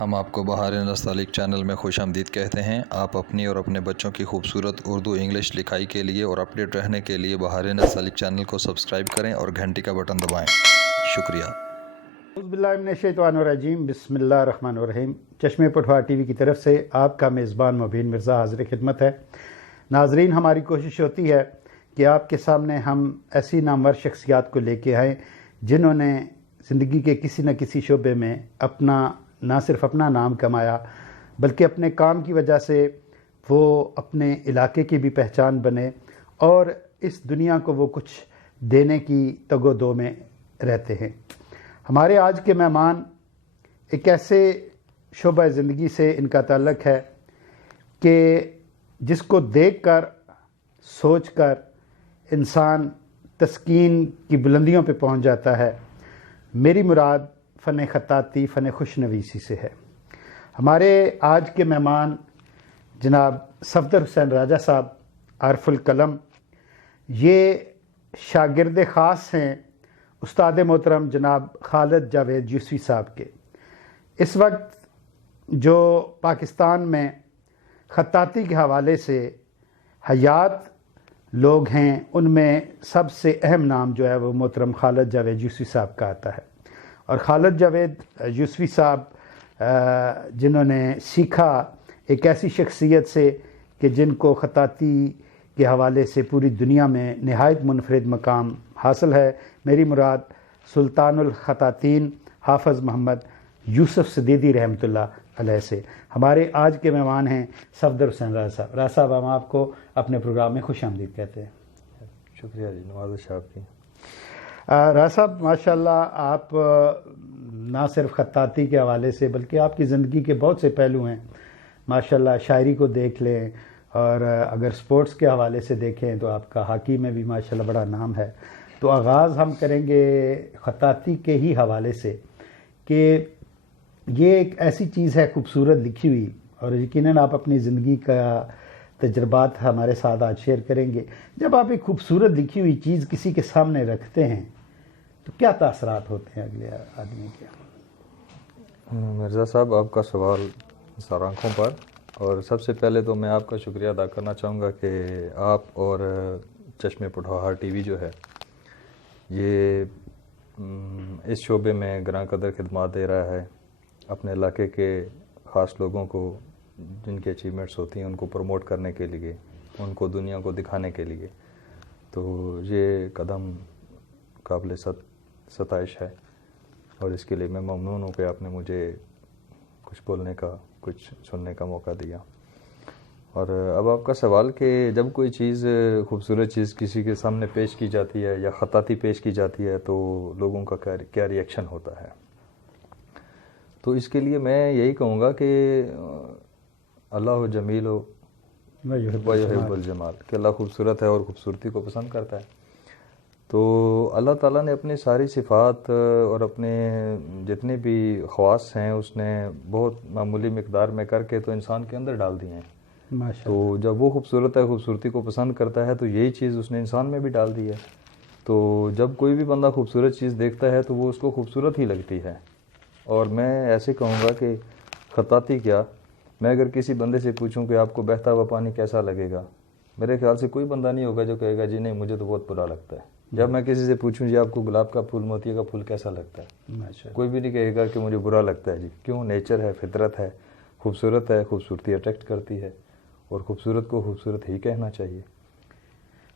ہم آپ کو بہار نستعلیق چینل میں خوش آمدید کہتے ہیں۔ آپ اپنی اور اپنے بچوں کی خوبصورت اردو انگلش لکھائی کے لیے اور اپڈیٹ رہنے کے لیے بہار نستعلیق چینل کو سبسکرائب کریں اور گھنٹی کا بٹن دبائیں۔ شکریہ۔ اعوذ باللہ من الشیطان الرجیم، بسم اللہ الرحمن الرحیم۔ چشمے پٹھوار ٹی وی کی طرف سے آپ کا میزبان مبین مرزا حاضر خدمت ہے۔ ناظرین، ہماری کوشش ہوتی ہے کہ آپ کے سامنے ہم ایسی نامور شخصیات کو لے کے آئیں جنہوں نے زندگی کے کسی نہ کسی شعبے میں نہ صرف اپنا نام کمایا بلکہ اپنے کام کی وجہ سے وہ اپنے علاقے کی بھی پہچان بنے اور اس دنیا کو وہ کچھ دینے کی تگ و دو میں رہتے ہیں۔ ہمارے آج کے مہمان ایک ایسے شعبہ زندگی سے ان کا تعلق ہے کہ جس کو دیکھ کر سوچ کر انسان تسکین کی بلندیوں پہ پہنچ جاتا ہے۔ میری مراد فن خطاطی، فن خوش نویسی سے ہے۔ ہمارے آج کے مہمان جناب صفدر حسین راجہ صاحب عارف القلم، یہ شاگرد خاص ہیں استاد محترم جناب خالد جاوید یوسفی صاحب کے۔ اس وقت جو پاکستان میں خطاطی کے حوالے سے حیات لوگ ہیں ان میں سب سے اہم نام جو ہے وہ محترم خالد جاوید یوسفی صاحب کا آتا ہے۔ اور خالد جاوید یوسفی صاحب جنہوں نے سیکھا ایک ایسی شخصیت سے کہ جن کو خطاطی کے حوالے سے پوری دنیا میں نہایت منفرد مقام حاصل ہے۔ میری مراد سلطان الخطاطین حافظ محمد یوسف صدیدی رحمۃ اللہ علیہ سے۔ ہمارے آج کے مہمان ہیں صفدر حسین راجہ صاحب۔ راجہ صاحب، ہم آپ کو اپنے پروگرام میں خوش آمدید کہتے ہیں۔ شکریہ جی، نوازش آپ کی۔ راجہ صاحب، ماشاءاللہ آپ نہ صرف خطاطی کے حوالے سے بلکہ آپ کی زندگی کے بہت سے پہلو ہیں۔ ماشاءاللہ شاعری کو دیکھ لیں اور اگر سپورٹس کے حوالے سے دیکھیں تو آپ کا ہاکی میں بھی ماشاءاللہ بڑا نام ہے۔ تو آغاز ہم کریں گے خطاطی کے ہی حوالے سے کہ یہ ایک ایسی چیز ہے خوبصورت لکھی ہوئی، اور یقیناً آپ اپنی زندگی کا تجربات ہمارے ساتھ آج شیئر کریں گے۔ جب آپ ایک خوبصورت لکھی ہوئی چیز کسی کے سامنے رکھتے ہیں تو کیا تاثرات ہوتے ہیں اگلے آدمی کے؟ مرزا صاحب، آپ کا سوال سر آنکھوں پر، اور سب سے پہلے تو میں آپ کا شکریہ ادا کرنا چاہوں گا کہ آپ اور چشمے پٹھوار ٹی وی جو ہے یہ اس شعبے میں گراں قدر خدمات دے رہا ہے اپنے علاقے کے خاص لوگوں کو، جن کی اچیومنٹس ہوتی ہیں ان کو پروموٹ کرنے کے لیے، ان کو دنیا کو دکھانے کے لیے۔ تو یہ قدم قابل ستائش ہے اور اس کے لیے میں ممنون ہوں کہ آپ نے مجھے کچھ بولنے کا، کچھ سننے کا موقع دیا۔ اور اب آپ کا سوال کہ جب کوئی چیز، خوبصورت چیز کسی کے سامنے پیش کی جاتی ہے یا خطاطی پیش کی جاتی ہے تو لوگوں کا کیا ری ایکشن ہوتا ہے، تو اس کے لیے میں یہی کہوں گا کہ اللہ جمیل و یحب الجمال، کہ اللہ خوبصورت ہے اور خوبصورتی کو پسند کرتا ہے۔ تو اللہ تعالیٰ نے اپنی ساری صفات اور اپنے جتنے بھی خواص ہیں اس نے بہت معمولی مقدار میں کر کے تو انسان کے اندر ڈال دی ہیں۔ تو جب وہ خوبصورت ہے، خوبصورتی کو پسند کرتا ہے، تو یہی چیز اس نے انسان میں بھی ڈال دی ہے۔ تو جب کوئی بھی بندہ خوبصورت چیز دیکھتا ہے تو وہ اس کو خوبصورت ہی لگتی ہے۔ اور میں ایسے کہوں گا کہ خطاطی کیا، میں اگر کسی بندے سے پوچھوں کہ آپ کو بہتا ہوا پانی کیسا لگے گا، میرے خیال سے کوئی بندہ نہیں ہوگا جو کہے گا جی نہیں مجھے تو بہت برا لگتا ہے۔ جب میں کسی سے پوچھوں جی آپ کو گلاب کا پھول، موتیے کا پھول کیسا لگتا ہے، کوئی بھی نہیں کہے گا کہ مجھے برا لگتا ہے۔ جی کیوں؟ نیچر ہے، فطرت ہے، خوبصورت ہے، خوبصورتی اٹریکٹ کرتی ہے اور خوبصورت کو خوبصورت ہی کہنا چاہیے۔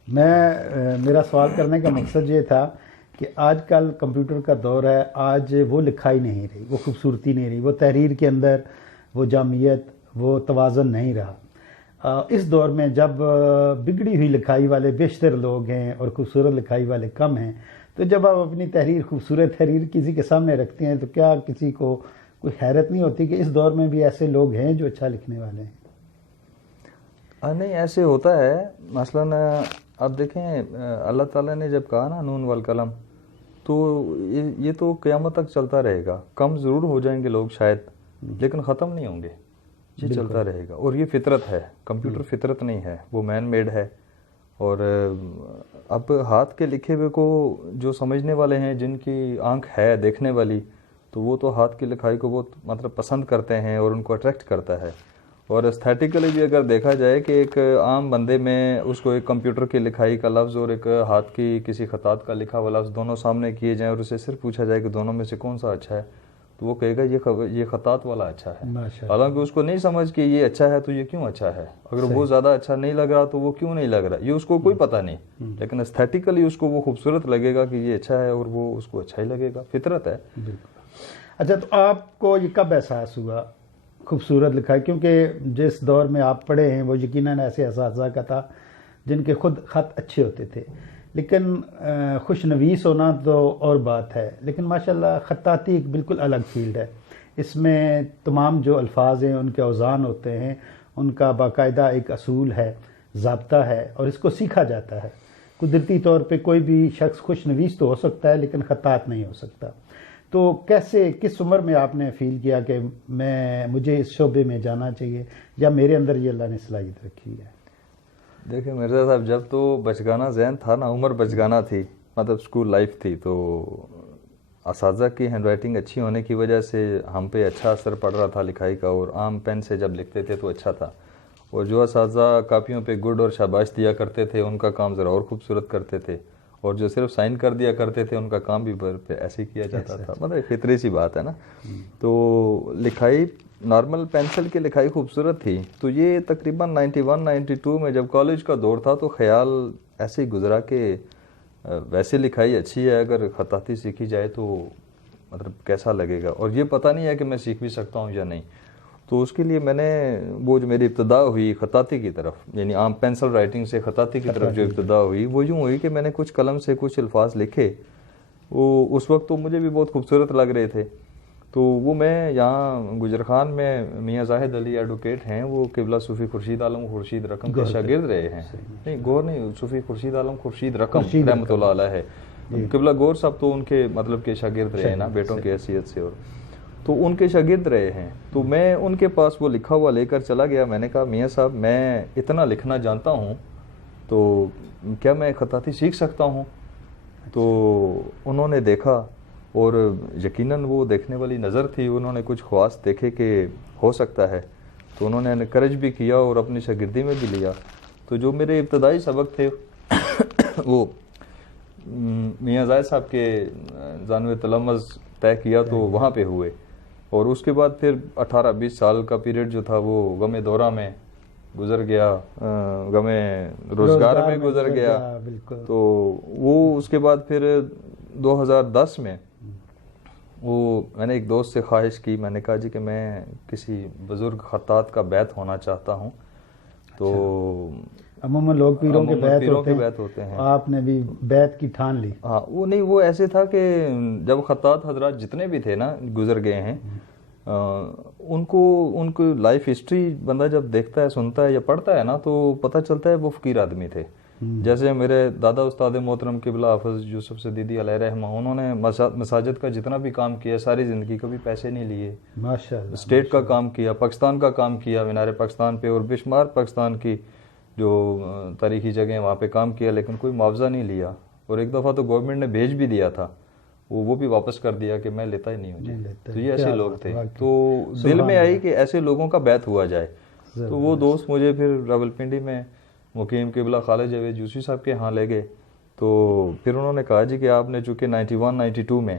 میرا سوال کرنے کا مقصد یہ تھا کہ آج کل کمپیوٹر کا دور ہے، آج وہ لکھائی نہیں رہی، وہ خوبصورتی نہیں رہی، وہ تحریر کے اندر وہ جامعیت، وہ توازن نہیں رہا۔ اس دور میں جب بگڑی ہوئی لکھائی والے بیشتر لوگ ہیں اور خوبصورت لکھائی والے کم ہیں، تو جب آپ اپنی تحریر، خوبصورت تحریر کسی کے سامنے رکھتے ہیں تو کیا کسی کو کوئی حیرت نہیں ہوتی کہ اس دور میں بھی ایسے لوگ ہیں جو اچھا لکھنے والے ہیں؟ نہیں، ایسے ہوتا ہے۔ مثلاً آپ دیکھیں اللہ تعالیٰ نے جب کہا نا نون والقلم، تو یہ تو قیامت تک چلتا رہے گا۔ کم ضرور ہو جائیں گے لوگ شاید، لیکن ختم نہیں ہوں گے، یہ چلتا رہے گا۔ اور یہ فطرت ہے، کمپیوٹر فطرت نہیں ہے، وہ مین میڈ ہے۔ اور اب ہاتھ کے لکھے ہوئے کو جو سمجھنے والے ہیں، جن کی آنکھ ہے دیکھنے والی، تو وہ تو ہاتھ کی لکھائی کو بہت مطلب پسند کرتے ہیں اور ان کو اٹریکٹ کرتا ہے. اور استھیٹیکلی بھی اگر دیکھا جائے کہ ایک عام بندے میں اس کو ایک کمپیوٹر کی لکھائی کا لفظ اور ایک ہاتھ کی کسی خطاط کا لکھا ہوا لفظ دونوں سامنے کیے جائیں اور اسے صرف پوچھا جائے کہ دونوں میں سے کون سا اچھا ہے, تو وہ کہے گا یہ خطاط والا اچھا ہے. حالانکہ اس کو نہیں سمجھ کہ یہ اچھا ہے تو یہ کیوں اچھا ہے, اگر وہ زیادہ اچھا نہیں لگ رہا تو وہ کیوں نہیں لگ رہا, یہ اس کو کوئی پتہ نہیں, لیکن استھیٹیکلی اس کو وہ خوبصورت لگے گا کہ یہ اچھا ہے اور وہ اس کو اچھا ہی لگے گا, فطرت ہے. اچھا, تو آپ کو یہ کب احساس ہوا خوبصورت لکھائی؟ کیونکہ جس دور میں آپ پڑھے ہیں وہ یقیناً ایسے اساتذہ کا تھا جن کے خود خط اچھے ہوتے تھے, لیکن خوش نویس ہونا تو اور بات ہے, لیکن ماشاءاللہ خطاطی ایک بالکل الگ فیلڈ ہے. اس میں تمام جو الفاظ ہیں ان کے اوزان ہوتے ہیں, ان کا باقاعدہ ایک اصول ہے, ضابطہ ہے, اور اس کو سیکھا جاتا ہے. قدرتی طور پہ کوئی بھی شخص خوش نویس تو ہو سکتا ہے لیکن خطاط نہیں ہو سکتا. تو کیسے, کس عمر میں آپ نے فیل کیا کہ مجھے اس شعبے میں جانا چاہیے, یا میرے اندر یہ اللہ نے صلاحیت رکھی ہے؟ دیکھیں مرزا صاحب, جب تو بچگانہ ذہن تھا نا, عمر بچگانہ تھی, مطلب اسکول لائف تھی, تو اساتذہ کی ہینڈ رائٹنگ اچھی ہونے کی وجہ سے ہم پہ اچھا اثر پڑ رہا تھا لکھائی کا, اور عام پین سے جب لکھتے تھے تو اچھا تھا. اور جو اساتذہ کاپیوں پہ گڈ اور شاباش دیا کرتے تھے ان کا کام ذرا اور خوبصورت کرتے تھے, اور جو صرف سائن کر دیا کرتے تھے ان کا کام بھی ایسے ہی کیا جاتا تھا. مطلب فطری سی بات ہے نا. تو لکھائی نارمل پینسل کی لکھائی خوبصورت تھی. تو یہ تقریباً 91-92 میں جب کالج کا دور تھا تو خیال ایسے ہی گزرا کہ ویسے لکھائی اچھی ہے, اگر خطاطی سیکھی جائے تو مطلب کیسا لگے گا, اور یہ پتہ نہیں ہے کہ میں سیکھ بھی سکتا ہوں یا نہیں. تو اس کے لیے میں نے وہ جو میری ابتدا ہوئی خطاطی کی طرف, یعنی عام پینسل رائٹنگ سے خطاطی کی طرف جو ابتدا ہوئی وہ یوں ہوئی کہ میں نے کچھ قلم سے کچھ الفاظ لکھے. وہ اس وقت تو مجھے بھی بہت خوبصورت لگ رہے تھے. تو وہ میں یہاں گجر خان میں میاں زاہد علی ایڈوکیٹ ہیں, وہ قبلہ صوفی خورشید عالم خورشید رقم کے شاگرد رہے ہیں. نہیں گور نہیں, صوفی خورشید عالم خورشید رقم رحمۃ اللہ علیہ ہے. قبلہ گور صاحب تو ان کے مطلب کے شاگرد رہے ہیں نا, بیٹوں کی حیثیت سے, اور تو ان کے شاگرد رہے ہیں. تو میں ان کے پاس وہ لکھا ہوا لے کر چلا گیا. میں نے کہا میاں صاحب میں اتنا لکھنا جانتا ہوں تو کیا میں خطاطی سیکھ سکتا ہوں؟ تو انہوں نے دیکھا, اور یقیناً وہ دیکھنے والی نظر تھی, انہوں نے کچھ خواص دیکھے کہ ہو سکتا ہے, تو انہوں نے انکریج بھی کیا اور اپنی شاگردی میں بھی لیا. تو جو میرے ابتدائی سبق تھے وہ میاں زاہد صاحب کے جانب تلمذ طے کیا تو وہاں پہ ہوئے, اور اس کے بعد پھر 18-20 سال کا پیریڈ جو تھا وہ غم دورہ میں گزر گیا, غم روزگار میں گزر گیا. تو وہ اس کے بعد پھر 2010 میں وہ میں نے ایک دوست سے خواہش کی, میں نے کہا جی کہ میں کسی بزرگ خطاط کا بیت ہونا چاہتا ہوں. تو عموماً لوگ پیروں کے بیت ہوتے ہیں, آپ نے بھی بیت کی ٹھان لی؟ ہاں, وہ نہیں, وہ ایسے تھا کہ جب خطاط حضرات جتنے بھی تھے نا گزر گئے ہیں, ان کو لائف ہسٹری بندہ جب دیکھتا ہے, سنتا ہے یا پڑھتا ہے نا, تو پتہ چلتا ہے وہ فقیر آدمی تھے. جیسے میرے دادا استاد محترم قبلہ حافظ یوسف صدیقی علیہ رحمہ, انہوں نے مساجد کا جتنا بھی کام کیا ساری زندگی کبھی پیسے نہیں لیے, ماشاءاللہ, اسٹیٹ کا کام کیا, پاکستان کا کام کیا, مینار پاکستان پہ اور بے شمار پاکستان کی جو تاریخی جگہیں وہاں پہ کام کیا, لیکن کوئی معاوضہ نہیں لیا. اور ایک دفعہ تو گورنمنٹ نے بھیج بھی دیا تھا, وہ بھی واپس کر دیا کہ میں لیتا ہی نہیں ہوں. تو یہ ایسے لوگ تھے. تو دل میں آئی کہ ایسے لوگوں کا بیت ہوا جائے. تو وہ دوست مجھے پھر راولپنڈی میں مقیم قبلہ خالد جاوید یوسفی صاحب کے ہاں لے گئے. تو پھر انہوں نے کہا جی کہ آپ نے چونکہ 91-92 میں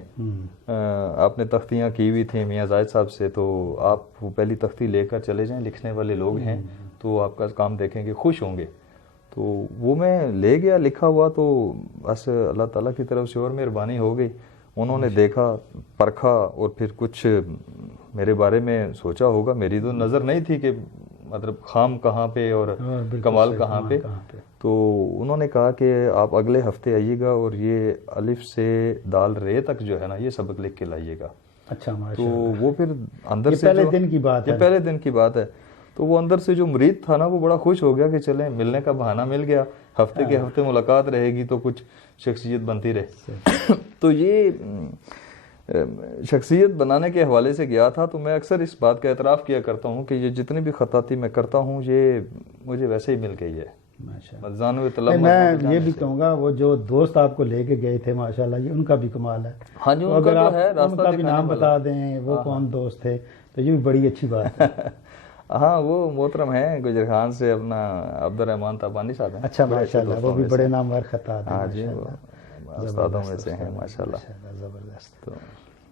آپ نے تختیاں کی ہوئی تھیں میاں زاہد صاحب سے, تو آپ وہ پہلی تختی لے کر چلے جائیں, لکھنے والے لوگ ہیں تو آپ کا کام دیکھیں گے, خوش ہوں گے. تو وہ میں لے گیا, لکھا ہوا, تو بس اللہ تعالیٰ کی طرف سے اور مہربانی ہو گئی. انہوں نے دیکھا, پرکھا, اور پھر کچھ میرے بارے میں سوچا ہوگا. میری تو نظر نہیں تھی کہ مطلب خام کہاں پہ اور کمال کہاں پہ. تو انہوں نے کہا کہ آپ اگلے ہفتے آئیے گا اور یہ الف سے دال رے تک جو ہے نا یہ سبق لکھ کے لائیے گا. اچھا, تو وہ پھر اندر سے پہلے دن کی بات ہے, پہلے دن کی بات ہے. تو وہ اندر سے جو مرید تھا نا وہ بڑا خوش ہو گیا کہ چلیں ملنے کا بہانہ مل گیا, ہفتے کے ہفتے ملاقات رہے گی تو کچھ شخصیت بنتی رہے. تو یہ شخصیت بنانے کے حوالے سے گیا تھا. تو میں اکثر اس بات کا اعتراف کیا کرتا ہوں کہ یہ جتنی بھی خطاطی میں کرتا ہوں یہ مجھے ویسے ہی مل گئی ہے. ماشاءاللہ۔ مرزانو طلب میں یہ بھی کہوں گا وہ جو دوست آپ کو لے کے گئے تھے ماشاءاللہ یہ ان کا بھی کمال ہے۔ ہاں جی، تو ان کا اگر تو آپ ہے ان راستہ کا بھی دکھانے نام والا۔ بتا دیں وہ کون دوست تھے تو یہ بھی بڑی اچھی بات ہے۔ ہاں وہ محترم ہیں گجر خان سے اپنا عبد الرحمان تابانی صاحب ہیں۔ اچھا ماشاءاللہ، وہ بھی بڑے نامور خطاط ہیں۔ ہاں جی، وہ استادوں میں سے ہیں ماشاءاللہ۔ زبردست۔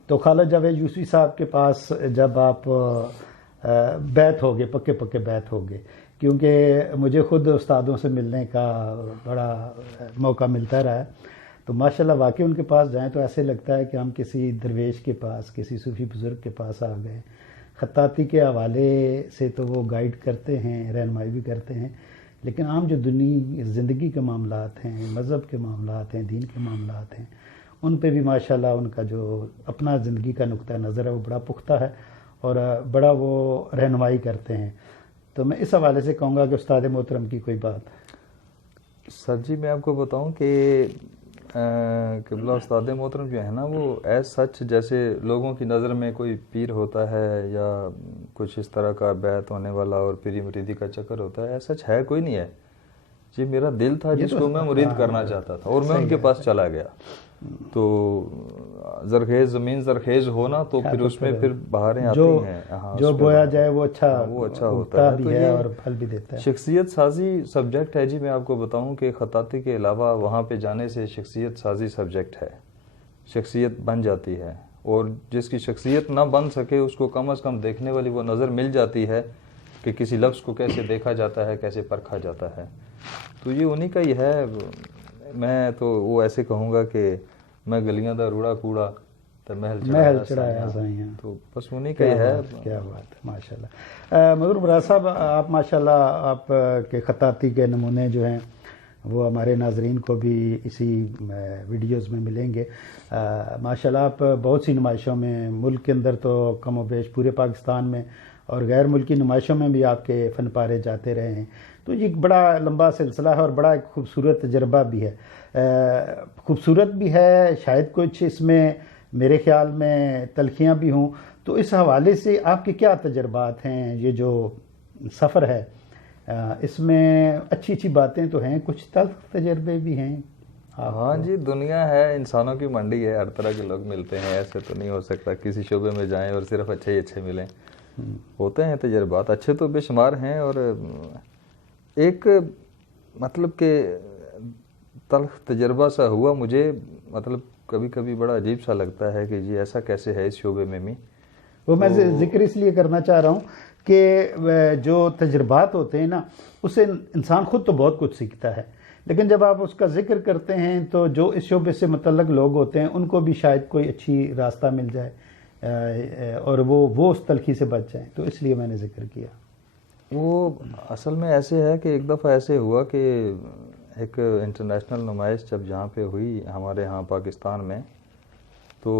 تو خالد جاوید یوسفی صاحب کے پاس جب آپ بیت ہو گئے، پکے بیت ہو گئے، کیونکہ مجھے خود استادوں سے ملنے کا بڑا موقع ملتا رہا ہے، تو ماشاءاللہ واقعی ان کے پاس جائیں تو ایسے لگتا ہے کہ ہم کسی درویش کے پاس، کسی صوفی بزرگ کے پاس آ گئے۔ خطاطی کے حوالے سے تو وہ گائیڈ کرتے ہیں، رہنمائی بھی کرتے ہیں، لیکن عام جو زندگی کے معاملات ہیں، مذہب کے معاملات ہیں، دین کے معاملات ہیں، ان پہ بھی ماشاءاللہ ان کا جو اپنا زندگی کا نقطہ نظر ہے وہ بڑا پختہ ہے اور بڑا وہ رہنمائی کرتے ہیں۔ تو میں اس حوالے سے کہوں گا کہ استاد محترم کی کوئی بات۔ سر جی میں آپ کو بتاؤں کہ قبلہ استاد محترم جو ہے نا وہ ایز سچ جیسے لوگوں کی نظر میں کوئی پیر ہوتا ہے یا کچھ اس طرح کا بیعت ہونے والا اور پیری مریدی کا چکر ہوتا ہے، ایز سچ ہے کوئی نہیں ہے جی۔ میرا دل تھا جس کو میں مرید کرنا چاہتا تھا اور میں ان کے پاس چلا گیا، تو زرخیز زمین زرخیز ہونا تو پھر اس میں پھر بہاریں آتی ہیں، جو بویا جائے وہ اچھا ہوتا بھی ہے اور پھل بھی دیتا ہے۔ شخصیت سازی سبجیکٹ ہے جی۔ میں آپ کو بتاؤں کہ خطاطی کے علاوہ وہاں پہ جانے سے شخصیت سازی سبجیکٹ ہے، شخصیت بن جاتی ہے، اور جس کی شخصیت نہ بن سکے اس کو کم از کم دیکھنے والی وہ نظر مل جاتی ہے کہ کسی لفظ کو کیسے دیکھا جاتا ہے، کیسے پرکھا جاتا ہے۔ تو یہ انہی کا ہی ہے۔ میں تو وہ ایسے کہوں گا کہ میں گلیاں دا روڑا کوڑا تو محل چڑھایا سائیاں، تو بس انہی کا ہی ہے۔ کیا بات ہے ماشاءاللہ۔ مظہر مراز صاحب آپ ماشاءاللہ آپ کے خطاطی کے نمونے جو ہیں وہ ہمارے ناظرین کو بھی اسی ویڈیوز میں ملیں گے۔ ماشاءاللہ آپ بہت سی نمائشوں میں، ملک کے اندر تو کم و بیش پورے پاکستان میں اور غیر ملکی نمائشوں میں بھی آپ کے فن پارے جاتے رہے ہیں، تو یہ ایک بڑا لمبا سلسلہ ہے اور بڑا ایک خوبصورت تجربہ بھی ہے۔ خوبصورت بھی ہے، شاید کچھ اس میں میرے خیال میں تلخیاں بھی ہوں، تو اس حوالے سے آپ کے کیا تجربات ہیں؟ یہ جو سفر ہے اس میں اچھی باتیں تو ہیں، کچھ تلخ تجربے بھی ہیں۔ ہاں جی، دنیا ہے، انسانوں کی منڈی ہے، ہر طرح کے لوگ ملتے ہیں، ایسے تو نہیں ہو سکتا کسی شعبے میں جائیں اور صرف اچھے ہی اچھے ملیں۔ ہوتے ہیں تجربات، اچھے تو بے شمار ہیں، اور ایک مطلب کہ تلخ تجربہ سا ہوا مجھے، مطلب کبھی کبھی بڑا عجیب سا لگتا ہے کہ جی ایسا کیسے ہے اس شعبے میں بھی۔ وہ میں ذکر اس لیے کرنا چاہ رہا ہوں کہ جو تجربات ہوتے ہیں نا اس سے انسان خود تو بہت کچھ سیکھتا ہے، لیکن جب آپ اس کا ذکر کرتے ہیں تو جو اس شعبے سے متعلق لوگ ہوتے ہیں ان کو بھی شاید کوئی اچھی راستہ مل جائے اور وہ اس تلخی سے بچ جائیں، تو اس لیے میں نے ذکر کیا۔ وہ اصل میں ایسے ہے کہ ایک دفعہ ایسے ہوا کہ ایک انٹرنیشنل نمائش جب جہاں پہ ہوئی ہمارے ہاں پاکستان میں، تو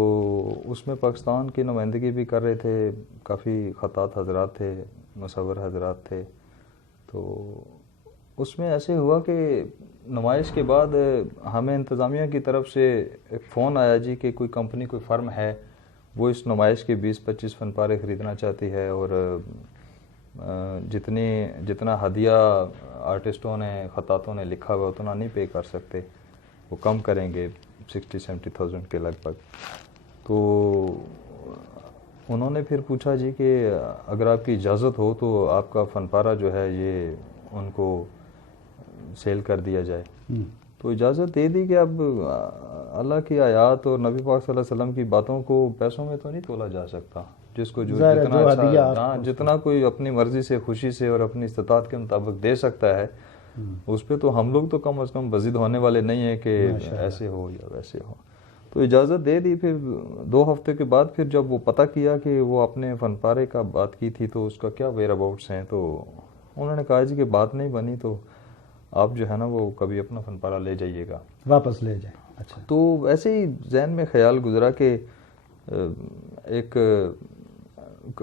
اس میں پاکستان کی نمائندگی بھی کر رہے تھے، کافی خطاط حضرات تھے، مصور حضرات تھے۔ تو اس میں ایسے ہوا کہ نمائش کے بعد ہمیں انتظامیہ کی طرف سے ایک فون آیا جی کہ کوئی کمپنی، کوئی فرم ہے، وہ اس نمائش کے 20-25 فن پارے خریدنا چاہتی ہے، اور جتنا ہدیہ آرٹسٹوں نے، خطاطوں نے لکھا ہوا اتنا نہیں پے کر سکتے، وہ کم کریں گے 60-70,000 کے لگ بھگ۔ تو انہوں نے پھر پوچھا جی کہ اگر آپ کی اجازت ہو تو آپ کا فن پارہ جو ہے یہ ان کو سیل کر دیا جائے۔ تو اجازت دے دی کہ اب اللہ کی آیات اور نبی پاک صلی اللہ علیہ وسلم کی باتوں کو پیسوں میں تو نہیں تولا جا سکتا، جس کو جو جتنا کوئی اپنی مرضی سے، خوشی سے اور اپنی استطاعت کے مطابق دے سکتا ہے، اس پہ تو ہم لوگ تو کم از کم بزید ہونے والے نہیں ہیں کہ ایسے ہو یا ویسے ہو۔ تو اجازت دے دی۔ پھر 2 ہفتے کے بعد پھر جب وہ پتہ کیا کہ وہ اپنے فن پارے کا بات کی تھی تو اس کا کیا ویئر اباؤٹس ہیں، تو انہوں نے کہا جی کہ بات نہیں بنی تو آپ جو ہے نا وہ کبھی اپنا فن پارہ لے جائیے گا، واپس لے جائیں۔ اچھا، تو ایسے ہی ذہن میں خیال گزرا کہ ایک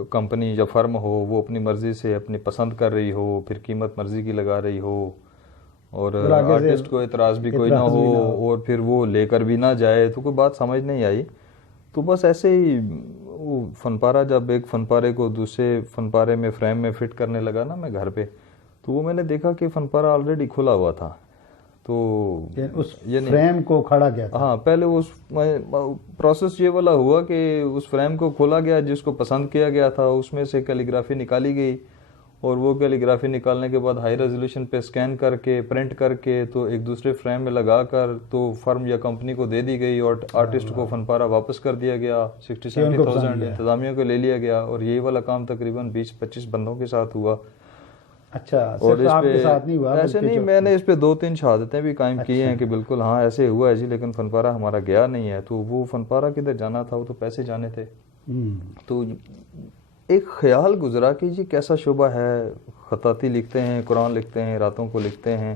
کمپنی یا فرم ہو، وہ اپنی مرضی سے اپنی پسند کر رہی ہو، پھر قیمت مرضی کی لگا رہی ہو، اور آرٹسٹ کو اعتراض بھی کوئی نہ ہو، اور پھر وہ لے کر بھی نہ جائے، تو کوئی بات سمجھ نہیں آئی۔ تو بس ایسے ہی وہ فن پارہ، جب ایک فن پارے کو دوسرے فن پارے میں فریم میں فٹ کرنے لگا نا میں گھر پہ، تو وہ میں نے دیکھا کہ فن پارہ آلریڈی کھلا ہوا تھا، تو اس فریم کو کھڑا گیا تھا. ہاں پہلے اس پروسیس یہ والا ہوا کہ اس فریم کو کھولا گیا، جس کو پسند کیا گیا تھا اس میں سے کیلیگرافی نکالی گئی، اور وہ کیلیگرافی نکالنے کے بعد ہائی ریزولوشن پہ اسکین کر کے پرنٹ کر کے تو ایک دوسرے فریم میں لگا کر تو فرم یا کمپنی کو دے دی گئی، اور آرٹسٹ کو فن پارہ واپس کر دیا گیا. 60-70,000 انتظامیہ کو لے لیا گیا، اور یہی والا کام تقریباً 20-25 بندوں کے ساتھ ہوا. اچھا، اور صرف آپ کے ساتھ نہیں ہوا؟ ایسے نہیں، میں نے اس پہ 2-3 شہادتیں بھی قائم کی ہیں کہ بالکل ہاں ایسے ہوا ہے جی، لیکن فن پارہ ہمارا گیا نہیں ہے. تو وہ فن پارہ کدھر جانا تھا، وہ تو پیسے جانے تھے. تو ایک خیال گزرا کہ جی کیسا شعبہ ہے، خطاطی لکھتے ہیں، قرآن لکھتے ہیں، راتوں کو لکھتے ہیں،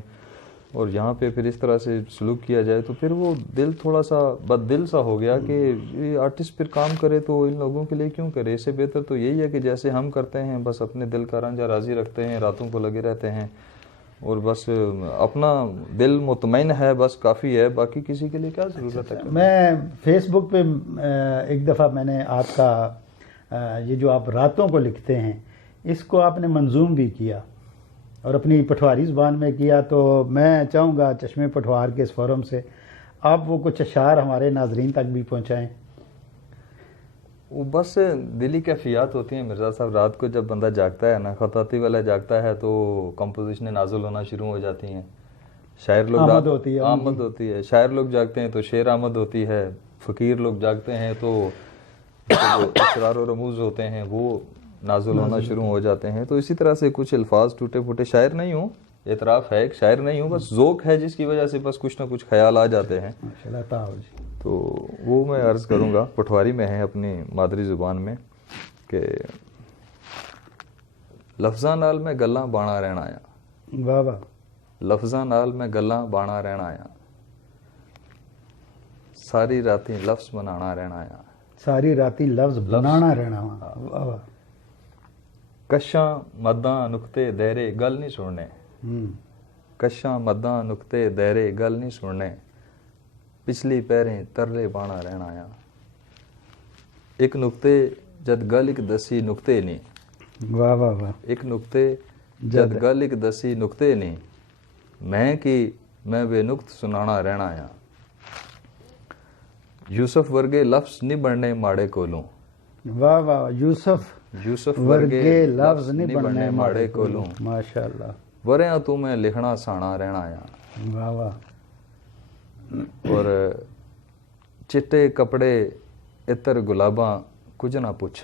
اور یہاں پہ پھر اس طرح سے سلوک کیا جائے تو پھر وہ دل تھوڑا سا بد دل سا ہو گیا کہ یہ آرٹسٹ پھر کام کرے تو ان لوگوں کے لیے کیوں کرے. اس سے بہتر تو یہی ہے کہ جیسے ہم کرتے ہیں بس اپنے دل کا رانجھا راضی رکھتے ہیں، راتوں کو لگے رہتے ہیں، اور بس اپنا دل مطمئن ہے بس کافی ہے، باقی کسی کے لیے کیا ضرورت ہے. میں فیس بک پہ ایک دفعہ میں نے آپ کا یہ جو آپ راتوں کو لکھتے ہیں اس کو آپ نے منظوم بھی کیا اور اپنی پٹھواری زبان میں کیا، تو میں چاہوں گا چشمے پٹھوار کے اس فورم سے آپ وہ کچھ اشعار ہمارے ناظرین تک بھی پہنچائیں. وہ بس دلی کیفیات ہوتی ہیں مرزا صاحب. رات کو جب بندہ جاگتا ہے نا، خطاطی والا جاگتا ہے تو کمپوزیشنیں نازل ہونا شروع ہو جاتی ہیں. شاعر لوگ آمد ہوتی ہے، آمد ہوتی ہے، شاعر لوگ جاگتے ہیں تو شعر آمد ہوتی ہے، فقیر لوگ جاگتے ہیں تو جو اسرار و رموز ہوتے ہیں وہ نازل ہونا شروع ہو جاتے ہیں. تو اسی طرح سے کچھ الفاظ ٹوٹے پھوٹے، شاعر نہیں ہوں، اعتراف ہے ایک شاعر نہیں ہوں، بس ذوق ہے جس کی وجہ سے بس کچھ نہ کچھ خیال آ جاتے ہیں. ماشاءاللہ تعالی جی. تو وہ میں عرض کروں گا پٹھواری میں ہے اپنی مادری زبان میں کہ لفظاں نال میں گلاں بانا رہنا آیا، واہ واہ، لفظاں نال میں گلاں بانا رہنا آیا، ساری راتی لفظ بنانا رہنا آیا، ساری راتی لفظ بنانا رہنا. واہ واہ. کشاں مداں نقطے دائرے گل نہیں سننے، کشاں مداں نقطے دائرے گل نہیں سننے، پچھلی پیریں ترلے بانا رہنا آیا. ایک نقطے جد گل ایک دسی نقطے نہیں، واہ واہ واہ. ایک نقطے جد گل ایک دسی نقطے نہیں، میں کی میں بے نقط سنانا رہنا آیا. یوسف ورگے لفظ نہیں بننے ماڑے کولوں، واہ واہ. یوسف ورگے لفظ نہیں بننے ماڑے کولوں، ماشاءاللہ. وریاں تو میں لکھنا سانا رہنا آیا. واہ واہ. اور چٹے کپڑے اتر گلاباں کچھ نہ پوچھ،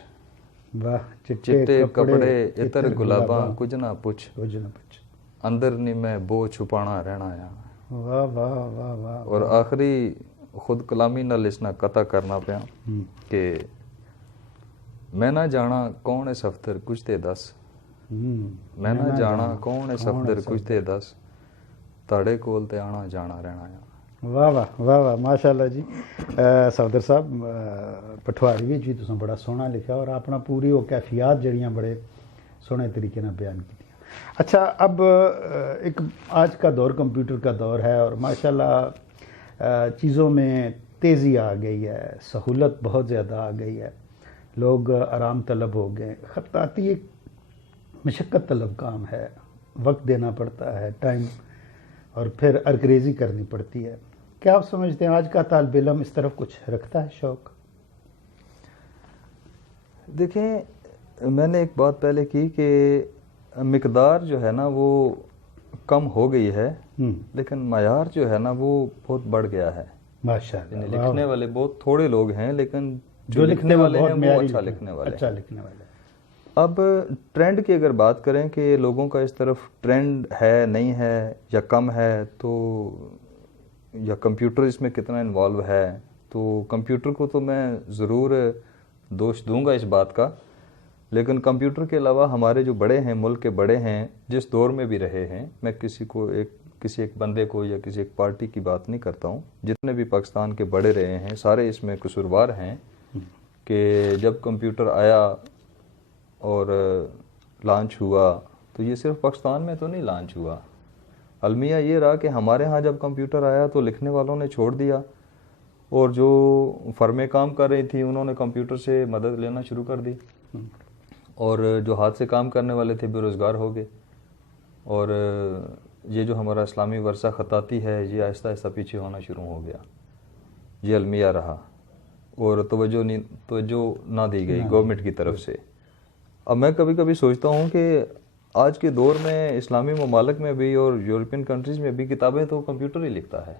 واہ. چٹے کپڑے اتر گلاباں کچھ نہ پوچھ، کچھ نہ پوچھ، اندر نہیں میں بو چھپانا رہنا آیا. واہ واہ واہ واہ. اور آخری خود کلامی نال اس نہ قطع کرنا پیا کہ میں نہ جانا کون ہے صفدر کچھ تے دس، میں نہ جانا کون ہے صفدر کچھ تے دس، تاڑے کول تے آنا جانا رہنا آیا. واہ واہ واہ واہ، ماشاءاللہ جی. صفدر صاحب پٹھواری وچ بھی تساں بڑا سوہنا لکھا اور اپنا پوری وہ کیفیات جڑیاں بڑے سوہنے طریقے نال بیان کی. اچھا، اب ایک آج کا دور کمپیوٹر کا دور ہے اور ماشاءاللہ چیزوں میں تیزی آ گئی ہے، سہولت بہت زیادہ آ گئی ہے، لوگ آرام طلب ہو گئے. خطاطی ایک مشقت طلب کام ہے، وقت دینا پڑتا ہے، ٹائم، اور پھر ارکریزی کرنی پڑتی ہے. کیا آپ سمجھتے ہیں آج کا طالب علم اس طرف کچھ رکھتا ہے شوق؟ دیکھیں، میں نے ایک بات پہلے کی کہ مقدار جو ہے نا وہ کم ہو گئی ہے، لیکن معیار جو ہے نا وہ بہت بڑھ گیا ہے. ماشاءاللہ. یعنی لکھنے والے بہت تھوڑے لوگ ہیں، لیکن جو لکھنے والے ہیں وہ اچھا لکھنے والے ہیں. اچھا لکھنے والے. اب ٹرینڈ کی اگر بات کریں کہ لوگوں کا اس طرف ٹرینڈ ہے نہیں ہے یا کم ہے، تو یا کمپیوٹر اس میں کتنا انوالو ہے، تو کمپیوٹر کو تو میں ضرور دوش دوں گا اس بات کا، لیکن کمپیوٹر کے علاوہ ہمارے جو بڑے ہیں، ملک کے بڑے ہیں، جس دور میں بھی رہے ہیں، میں کسی ایک بندے کو یا کسی ایک پارٹی کی بات نہیں کرتا ہوں، جتنے بھی پاکستان کے بڑے رہے ہیں سارے اس میں قصوروار ہیں کہ جب کمپیوٹر آیا اور لانچ ہوا تو یہ صرف پاکستان میں تو نہیں لانچ ہوا. المیہ یہ رہا کہ ہمارے ہاں جب کمپیوٹر آیا تو لکھنے والوں نے چھوڑ دیا، اور جو فرمیں کام کر رہی تھیں انہوں نے کمپیوٹر سے مدد لینا شروع کر دی، اور جو ہاتھ سے کام کرنے والے تھے بے روزگار ہو گئے، اور یہ جو ہمارا اسلامی ورثہ خطاطی ہے یہ آہستہ آہستہ پیچھے ہونا شروع ہو گیا، یہ المیہ رہا اور توجہ نہ دی گئی گورنمنٹ کی طرف سے۔ اب میں کبھی کبھی سوچتا ہوں کہ آج کے دور میں اسلامی ممالک میں بھی اور یورپین کنٹریز میں بھی کتابیں تو کمپیوٹر ہی لکھتا ہے،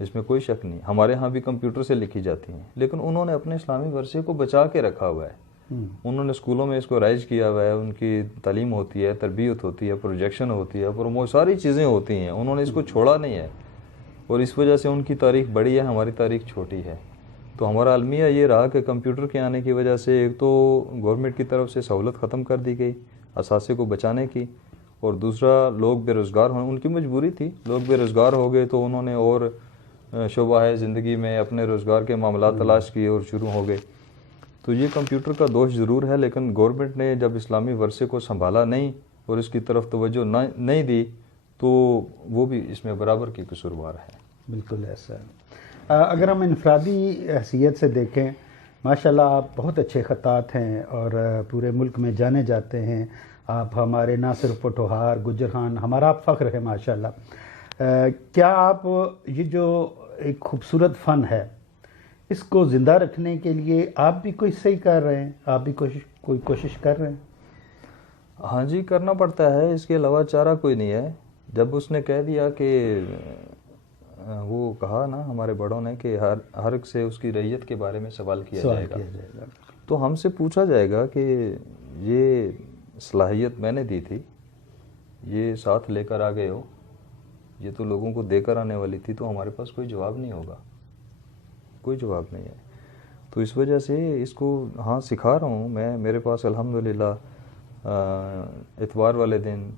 اس میں کوئی شک نہیں، ہمارے ہاں بھی کمپیوٹر سے لکھی جاتی ہیں، لیکن انہوں نے اپنے اسلامی ورثے کو بچا کے رکھا ہوا ہے، انہوں نے اسکولوں میں اس کو رائج کیا ہوا ہے، ان کی تعلیم ہوتی ہے، تربیت ہوتی ہے، پروجیکشن ہوتی ہے، ساری چیزیں ہوتی ہیں، انہوں نے اس کو چھوڑا نہیں ہے، اور اس وجہ سے ان کی تاریخ بڑی ہے، ہماری تاریخ چھوٹی ہے۔ تو ہمارا المیہ یہ رہا کہ کمپیوٹر کے آنے کی وجہ سے ایک تو گورنمنٹ کی طرف سے سہولت ختم کر دی گئی اثاثے کو بچانے کی، اور دوسرا لوگ بے روزگار ہونے، ان کی مجبوری تھی، لوگ بے روزگار ہو گئے تو انہوں نے اور شعبہ زندگی میں اپنے روزگار کے معاملات تلاش کیے اور شروع ہو گئے۔ تو یہ کمپیوٹر کا دوش ضرور ہے، لیکن گورنمنٹ نے جب اسلامی ورثے کو سنبھالا نہیں اور اس کی طرف توجہ نہیں دی تو وہ بھی اس میں برابر کی قصوروار ہے۔ بالکل ایسا ہے۔ اگر ہم انفرادی حیثیت سے دیکھیں، ماشاءاللہ آپ بہت اچھے خطاط ہیں اور پورے ملک میں جانے جاتے ہیں، آپ ہمارے نہ صرف پٹھوہار گجر خان، ہمارا آپ فخر ہے ماشاءاللہ۔ کیا آپ یہ جو ایک خوبصورت فن ہے اس کو زندہ رکھنے کے لیے آپ بھی کوئی صحیح کر رہے ہیں، آپ بھی کوئی کوشش کر رہے ہیں؟ ہاں جی، کرنا پڑتا ہے، اس کے علاوہ چارہ کوئی نہیں ہے۔ جب اس نے کہہ دیا کہ وہ کہا نا ہمارے بڑوں نے کہ ہر ایک سے اس کی رعیت کے بارے میں سوال کیا جائے گا، تو ہم سے پوچھا جائے گا کہ یہ صلاحیت میں نے دی تھی، یہ ساتھ لے کر آ گئے ہو، یہ تو لوگوں کو دے کر آنے والی تھی، تو ہمارے پاس کوئی جواب نہیں ہوگا، کوئی جواب نہیں ہے۔ تو اس وجہ سے اس کو ہاں سکھا رہا ہوں میں، میرے پاس الحمدللہ اتوار والے دن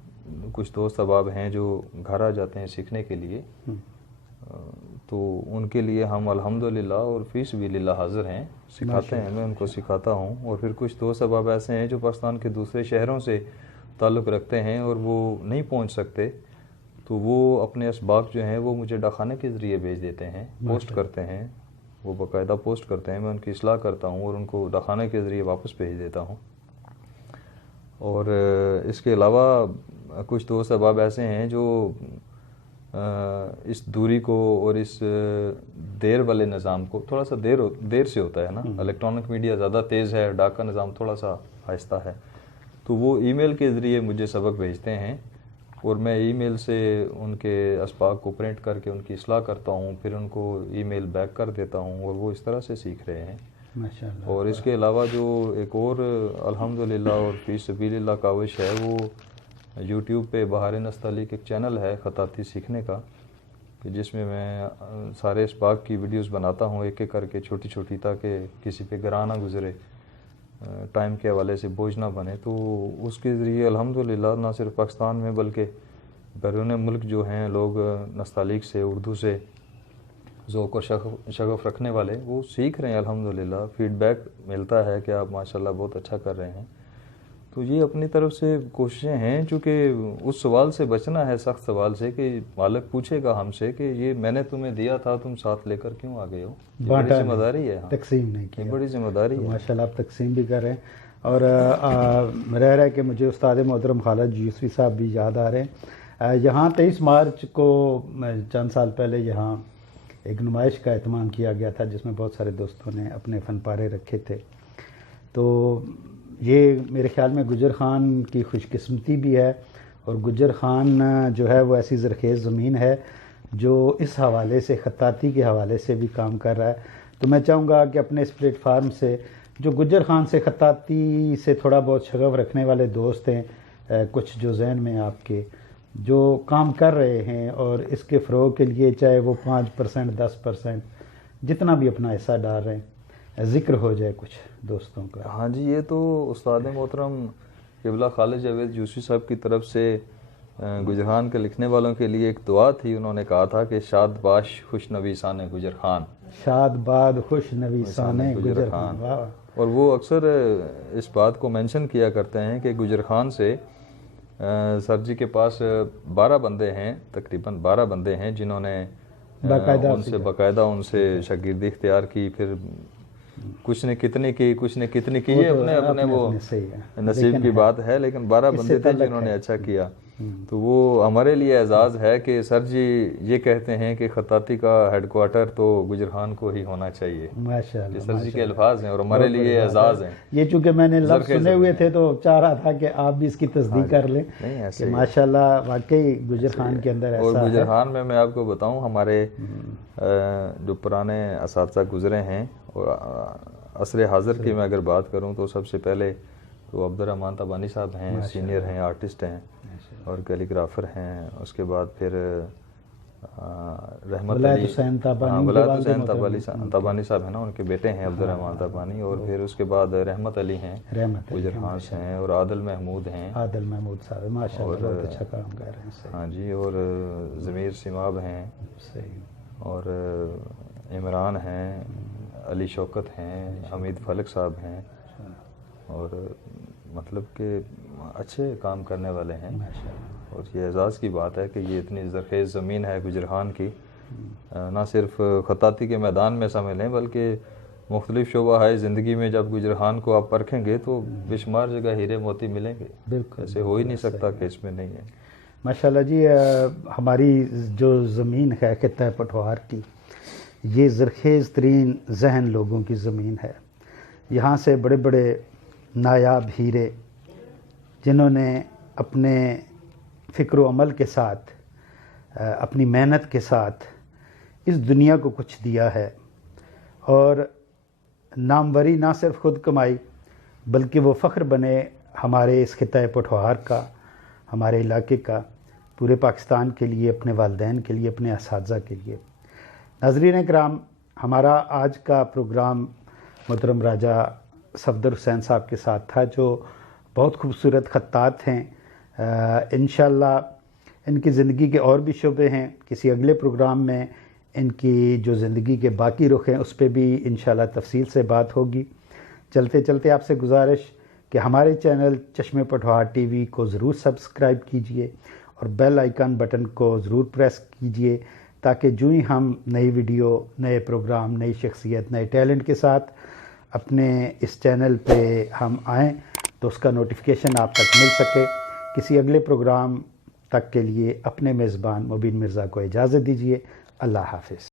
کچھ دوست احباب ہیں جو گھر آ جاتے ہیں سیکھنے کے لیے، تو ان کے لیے ہم الحمدللہ اور فی سبیل اللہ حاضر ہیں، سکھاتے ہیں، میں ان کو سکھاتا ہوں۔ اور پھر کچھ دوست احباب ایسے ہیں جو پاکستان کے دوسرے شہروں سے تعلق رکھتے ہیں اور وہ نہیں پہنچ سکتے، تو وہ اپنے اسباق جو ہیں وہ مجھے ڈاکخانے کے ذریعے بھیج دیتے ہیں، پوسٹ کرتے ہیں، وہ باقاعدہ پوسٹ کرتے ہیں، میں ان کی اصلاح کرتا ہوں اور ان کو ڈاکخانے کے ذریعے واپس بھیج دیتا ہوں۔ اور اس کے علاوہ کچھ دوست احباب ایسے ہیں جو اس دوری کو اور اس دیر والے نظام کو، تھوڑا سا دیر سے ہوتا ہے نا، الیکٹرانک میڈیا زیادہ تیز ہے، ڈاک کا نظام تھوڑا سا آہستہ ہے، تو وہ ای میل کے ذریعے مجھے سبق بھیجتے ہیں اور میں ای میل سے ان کے اسباق کو پرنٹ کر کے ان کی اصلاح کرتا ہوں، پھر ان کو ای میل بیک کر دیتا ہوں، اور وہ اس طرح سے سیکھ رہے ہیں۔ ماشاءاللہ۔ اور اس کے علاوہ جو ایک اور الحمدللہ اور فی سبیل اللہ کاوش ہے، وہ یوٹیوب پہ بہار نستعلیق ایک چینل ہے خطاطی سیکھنے کا، کہ جس میں میں سارے اسباق کی ویڈیوز بناتا ہوں ایک ایک کر کے، چھوٹی چھوٹی، تاکہ کسی پہ گراں نہ گزرے، ٹائم کے حوالے سے بوجھ نہ بنے۔ تو اس کے ذریعے الحمدللہ نہ صرف پاکستان میں بلکہ بیرون ملک جو ہیں لوگ نستعلیق سے، اردو سے ذوق و شغف رکھنے والے، وہ سیکھ رہے ہیں الحمدللہ، فیڈ بیک ملتا ہے کہ آپ ماشاءاللہ بہت اچھا کر رہے ہیں۔ تو یہ اپنی طرف سے کوششیں ہیں، چونکہ اس سوال سے بچنا ہے، سخت سوال سے، کہ مالک پوچھے گا ہم سے کہ یہ میں نے تمہیں دیا تھا، تم ساتھ لے کر کیوں آ گئے ہو؟ یہ بڑی ذمہ داری ہے، تقسیم نہیں کی، بڑی ذمہ داری ہے۔ ماشاءاللہ آپ تقسیم بھی کر رہے ہیں، اور رہ رہا ہے کہ مجھے استاد محترم خالد یوسفی صاحب بھی یاد آ رہے ہیں۔ یہاں 23 مارچ کو چند سال پہلے یہاں ایک نمائش کا اہتمام کیا گیا تھا، جس میں بہت سارے دوستوں نے اپنے فن پارے رکھے تھے۔ تو یہ میرے خیال میں گجر خان کی خوش قسمتی بھی ہے، اور گجر خان جو ہے وہ ایسی زرخیز زمین ہے جو اس حوالے سے، خطاطی کے حوالے سے بھی کام کر رہا ہے۔ تو میں چاہوں گا کہ اپنے اس پلیٹ فارم سے جو گجر خان سے، خطاطی سے تھوڑا بہت شغف رکھنے والے دوست ہیں، کچھ جو ذہن میں آپ کے جو کام کر رہے ہیں، اور اس کے فروغ کے لیے چاہے وہ 5%، 10%، جتنا بھی اپنا حصہ ڈال رہے ہیں، ذکر ہو جائے کچھ دوستوں کا۔ ہاں جی، یہ تو استاد محترم قبلہ خالد جاوید یوسفی صاحب کی طرف سے گجر خان کے لکھنے والوں کے لیے ایک دعا تھی، انہوں نے کہا تھا کہ شاد باش خوش نویسان گجر خان، شاد باد خوش نویسان گجر خان۔ اور وہ اکثر اس بات کو مینشن کیا کرتے ہیں کہ گجر خان سے سر جی کے پاس 12 بندے ہیں، تقریباً 12 بندے ہیں جنہوں نے باقاعدہ ان سے شاگردی اختیار کی، پھر کچھ نے کتنے کی، کچھ نے کتنی کی، یہ اپنے وہ نصیب کی بات ہے، لیکن 12 بندے تھے جنہوں نے اچھا کیا۔ تو وہ ہمارے لیے اعزاز ہے کہ سر جی یہ کہتے ہیں کہ خطاطی کا ہیڈ کوارٹر تو گجرخان کو ہی ہونا چاہیے. ماشاء اللہ. یہ سر جی کے الفاظ ہیں اور ہمارے لیے اعزاز ہیں. یہ چونکہ میں نے لفظ سنے ہوئے تھے تو چاہ رہا تھا کہ آپ بھی اس کی تصدیق کر لیں کہ ماشاء اللہ واقعی گجر خان کے اندر ایسا ہے. اور گجر خان میں آپ کو بتاؤں ہمارے جو پرانے اساتذہ گزرے ہیں اور عصر حاضر کی میں اگر بات کروں تو سب سے پہلے تو عبدالرحمن تبانی صاحب ہیں, سینئر ہیں, آرٹسٹ ہیں اور کیلیگرافر ہیں. اس کے بعد پھر رحمت علی ولایت حسین تبانی صاحب ہیں نا, ان کے بیٹے ہیں عبدالرحمن تبانی. اور پھر اس کے بعد رحمت علی ہیں, گجر خان سے ہیں, اور عادل محمود ہیں. عادل محمود صاحب ماشاء اللہ بہت اچھا کام کر رہے ہیں. ہاں جی. اور ضمیر سماب ہیں, اور عمران ہیں, علی شوکت ہیں, حمید فلک صاحب ہیں. اور مطلب کہ اچھے کام کرنے والے ہیں. اور یہ اعزاز کی بات ہے کہ یہ اتنی زرخیز زمین ہے گجرخان کی, نہ صرف خطاطی کے میدان میں سمجھ لیں بلکہ مختلف شعبہ ہے زندگی میں. جب گجرخان کو آپ پرکھیں گے تو بے شمار جگہ ہیرے موتی ملیں گے. بالکل ایسے ہو ہی نہیں سکتا کہ اس میں نہیں ہے. ماشاءاللہ جی. ہماری جو زمین ہے خطہ پٹھوار کی, یہ زرخیز ترین ذہن لوگوں کی زمین ہے. یہاں سے بڑے بڑے نایاب ہیرے جنہوں نے اپنے فکر و عمل کے ساتھ, اپنی محنت کے ساتھ اس دنیا کو کچھ دیا ہے, اور ناموری نہ صرف خود کمائی بلکہ وہ فخر بنے ہمارے اس خطہ پٹھوار کا, ہمارے علاقے کا, پورے پاکستان کے لیے, اپنے والدین کے لیے, اپنے اساتذہ کے لیے. ناظرین اکرام, ہمارا آج کا پروگرام محترم راجہ صفدر حسین صاحب کے ساتھ تھا, جو بہت خوبصورت خطاط ہیں. انشاءاللہ ان کی زندگی کے اور بھی شعبے ہیں. کسی اگلے پروگرام میں ان کی جو زندگی کے باقی رخ ہیں اس پہ بھی انشاءاللہ تفصیل سے بات ہوگی. چلتے چلتے آپ سے گزارش کہ ہمارے چینل چشمے پٹھوار ٹی وی کو ضرور سبسکرائب کیجئے اور بیل آئیکن بٹن کو ضرور پریس کیجئے, تاکہ جو ہی ہم نئی ویڈیو, نئے پروگرام, نئی شخصیت, نئے ٹیلنٹ کے ساتھ اپنے اس چینل پہ ہم آئیں تو اس کا نوٹیفیکیشن آپ تک مل سکے. کسی اگلے پروگرام تک کے لیے اپنے میزبان مبین مرزا کو اجازت دیجیے. اللہ حافظ.